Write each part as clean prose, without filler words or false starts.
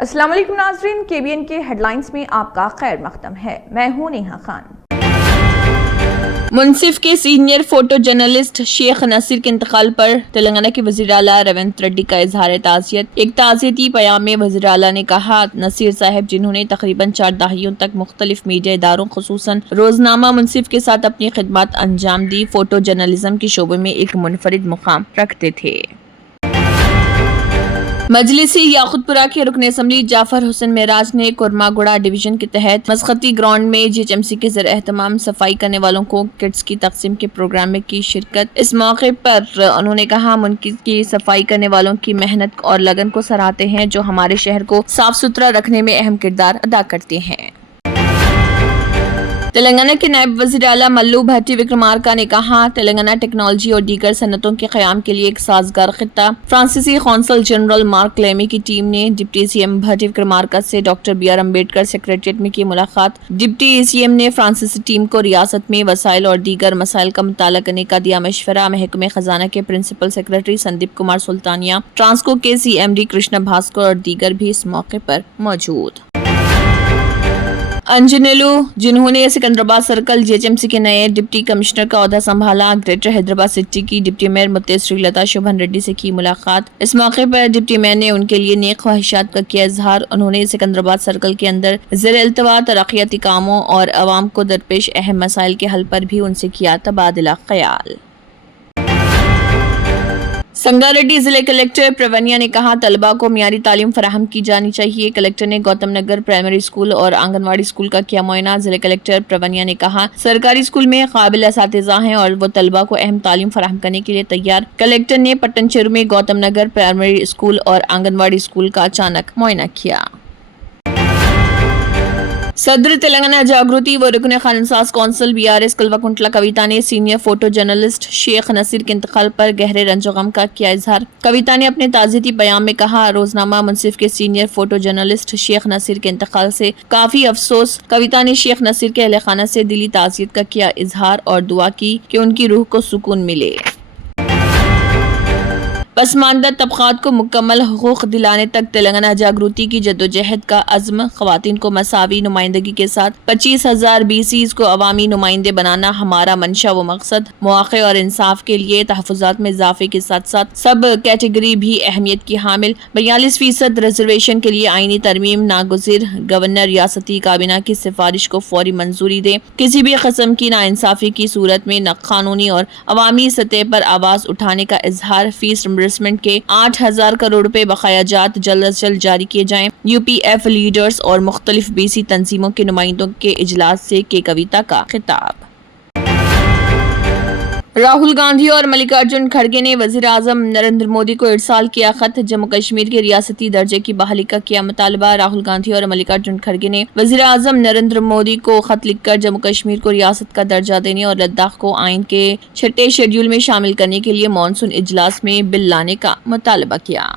السلام علیکم ناظرین، KBN کے ہیڈ لائنز میں آپ کا خیر مقدم ہے۔ میں ہوں نیہا خان۔ منصف کے سینئر فوٹو جرنلسٹ شیخ نصیر کے انتقال پر تلنگانہ کے وزیر اعلیٰ ریونت ریڈی کا اظہار تعزیت۔ ایک تعزیتی پیام میں وزیر اعلیٰ نے کہا، نصیر صاحب جنہوں نے تقریباً 4 دہائیوں تک مختلف میڈیا اداروں خصوصاً روزنامہ منصف کے ساتھ اپنی خدمات انجام دی، فوٹو جرنلزم کے شعبے میں ایک منفرد مقام رکھتے تھے۔ مجلسی یاقوت پورہ کے رکن اسمبلی جعفر حسین معراج نے کرما گوڑہ ڈویژن کے تحت مسقطی گراؤنڈ میں GHMC کے زیر اہتمام صفائی کرنے والوں کو کٹس کی تقسیم کے پروگرام میں کی شرکت۔ اس موقع پر انہوں نے کہا، ملک کی صفائی کرنے والوں کی محنت اور لگن کو سراہتے ہیں جو ہمارے شہر کو صاف ستھرا رکھنے میں اہم کردار ادا کرتے ہیں۔ تلنگانہ کے نائب وزیر اعلیٰ ملو بھٹی وکرمارکا نے کہا، تلنگانہ ٹیکنالوجی اور دیگر صنعتوں کے قیام کے لیے ایک سازگار خطہ۔ فرانسیسی قونصل جنرل مارک لیمی کی ٹیم نے ڈپٹی CM بھٹی وکرمارکا سے ڈاکٹر BR امبیڈکر سیکریٹریٹ میں کی ملاقات۔ ڈپٹی CM نے فرانسیسی ٹیم کو ریاست میں وسائل اور دیگر مسائل کا مطالعہ کرنے کا دیا مشورہ۔ محکمہ خزانہ کے پرنسپل سیکریٹری سندیپ کمار سلطانیہ، ٹرانسکو کے CMD کرشنا بھاسکر اور دیگر بھی اس موقع پر موجود۔ انجنیلو، جنہوں نے سکندرآباد سرکل GHMC کے نئے ڈپٹی کمشنر کا عہدہ سنبھالا، گریٹر حیدرآباد سٹی کی ڈپٹی میئر متیسری لتا شوبھن ریڈی سے کی ملاقات۔ اس موقع پر ڈپٹی میئر نے ان کے لیے نیک خواہشات کا کیا اظہار۔ انہوں نے سکندرآباد سرکل کے اندر زیر التواء ترقیاتی کاموں اور عوام کو درپیش اہم مسائل کے حل پر بھی ان سے کیا تبادلہ خیال۔ سنگاریڈی ضلع کلکٹر پرونیا نے کہا، طلباء کو معیاری تعلیم فراہم کی جانی چاہیے۔ کلکٹر نے گوتم نگر پرائمری اسکول اور آنگن واڑی اسکول کا کیا معائنہ۔ ضلع کلکٹر پرونیا نے کہا، سرکاری اسکول میں قابل اساتذہ ہیں اور وہ طلباء کو اہم تعلیم فراہم کرنے کے لیے تیار۔ کلکٹر نے پٹن چیرو میں گوتم نگر پرائمری اسکول اور آنگن واڑی اسکول کا اچانک معائنہ کیا۔ صدر تلنگانہ جاگرتی و رکن قانون ساز کونسل BRS کلواکنٹلا کویتا نے سینئر فوٹو جرنلسٹ شیخ نصیر کے انتقال پر گہرے رنج و غم کا کیا اظہار۔ کویتا نے اپنے تعزیتی پیام میں کہا، روزنامہ منصف کے سینئر فوٹو جرنلسٹ شیخ نصیر کے انتقال سے کافی افسوس۔ کویتا نے شیخ نصیر کے اہل خانہ سے دلی تعزیت کا کیا اظہار اور دعا کی کہ ان کی روح کو سکون ملے۔ پسماندہ طبقات کو مکمل حقوق دلانے تک تلنگانہ جاگرتی کی جدوجہد کا عزم۔ خواتین کو مساوی نمائندگی کے ساتھ 25,000 BCs کو عوامی نمائندے بنانا ہمارا منشا و مقصد۔ مواقع اور انصاف کے لیے تحفظات میں اضافے کے ساتھ ساتھ سب کیٹیگری بھی اہمیت کی حامل۔ 42% ریزرویشن کے لیے آئینی ترمیم ناگزیر۔ گورنر ریاستی کابینہ کی سفارش کو فوری منظوری دے۔ کسی بھی قسم کی ناانصافی کی صورت میں قانونی اور عوامی سطح پر آواز اٹھانے کا اظہار۔ فیس کے 8,000 کروڑ روپے بقایا جات جلد از جلد جاری کیے جائیں۔ UPF لیڈرز اور مختلف BC تنظیموں کے نمائندوں کے اجلاس سے کویتا کا خطاب۔ راہل گاندھی اور ملکارجن کھڑگے نے وزیر اعظم نریندر مودی کو ارسال کیا خط۔ جموں کشمیر کے ریاستی درجے کی بحالی کا کیا مطالبہ۔ راہل گاندھی اور ملکارجن کھڑگے نے وزیر اعظم نریندر مودی کو خط لکھ کر جموں کشمیر کو ریاست کا درجہ دینے اور لداخ کو آئین کے 6 شیڈول میں شامل کرنے کے لیے مانسون اجلاس میں بل لانے کا مطالبہ کیا۔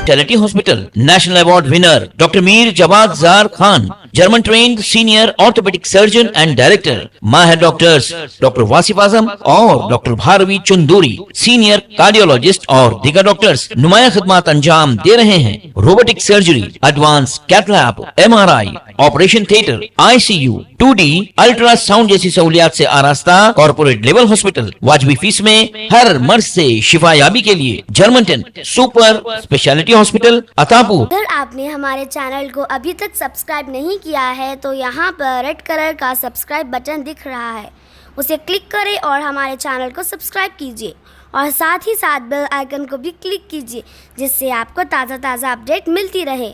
Specialty hospital national award winner doctor Mir Jawad Zar Khan, German trained senior orthopedic surgeon and director, ماہر ڈاکٹرز ڈاکٹر واصف اعظم اور doctor Bharavi Chanduri, senior cardiologist اور دیگر ڈاکٹرز نمایاں خدمات انجام دے رہے ہیں۔ Robotic surgery, advance cath lab, MRI، operation theatre, ICU، 2D ultrasound جیسی سہولیات سے آراستہ کارپوریٹ لیول ہاسپٹل۔ واجبی فیس میں ہر مرض سے شفا یابی کے لیے German trained super specialty hospital Attapur. اگر آپ نے ہمارے چینل کو ابھی تک سبسکرائب نہیں کیا ہے تو یہاں پر ریڈ کلر کا سبسکرائب بٹن دکھ رہا ہے، اسے کلک کریں اور ہمارے چینل کو سبسکرائب کیجیے اور ساتھ ہی ساتھ بیل آئیکن کو بھی کلک کیجیے، جس سے آپ کو تازہ اپڈیٹ ملتی رہے۔